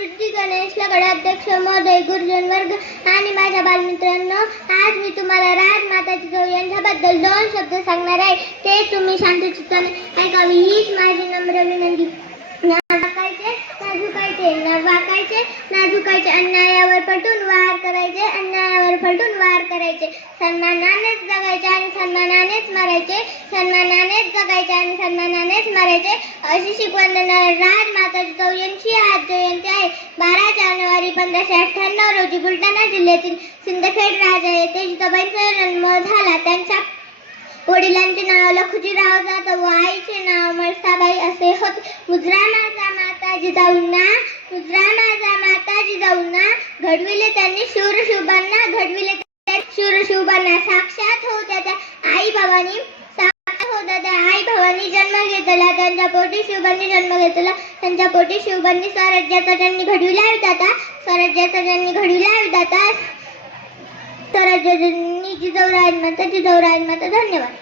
स्मृती गणेश गणाध्यक्ष महोदय, गुरुजन वर्ग आणि माझ्या बालमित्रांनो, आज मी तुम्हाला राजमाता जिजाऊ यांच्याबद्दल 2 शब्द सांगणार आहे. ते तुम्ही शांत चित्ताने ऐकावी हीच माझी नम्र विनंती. ना वाकायचे ना झुकायचे, अन्यायावर पलटून वार करायचे, अन्यायावर पलटून वार करायचे, सन्मानानेच जगायचे आणि सन्मानानेच मरायचे, सन्मानानेच जगायचे आणि सन्मानानेच मरायचे, अशी शिकवण देणारी राजमाता जिजाऊ यांची आज जयंती आहे. 12 जानेवारी 1598 रोजी बुलढाणा जिल्ह्यातील सिंदखेड राजा येथे जिजाबाईंचा जन्म झाला. त्यांच्या वडिलांचे नाव लखुजीराव जाधव व आईचे नाव मळसाबाई असे होते. मुजरा माझा माता जिजाऊंना घडविले त्यांनी शूरशिवबांना घडविले. शूरशिवबांना साक्षात होत्या त्या आई भावानी जन्म घेतला. त्यांच्या पोटी शिवबांनी जन्म घेतला. त्यांच्या पोटी शिवबांनी स्वराज्याचा ज्यांनी घडविला विधाता, स्वराज्याचा जिजाऊ राजमाता. धन्यवाद.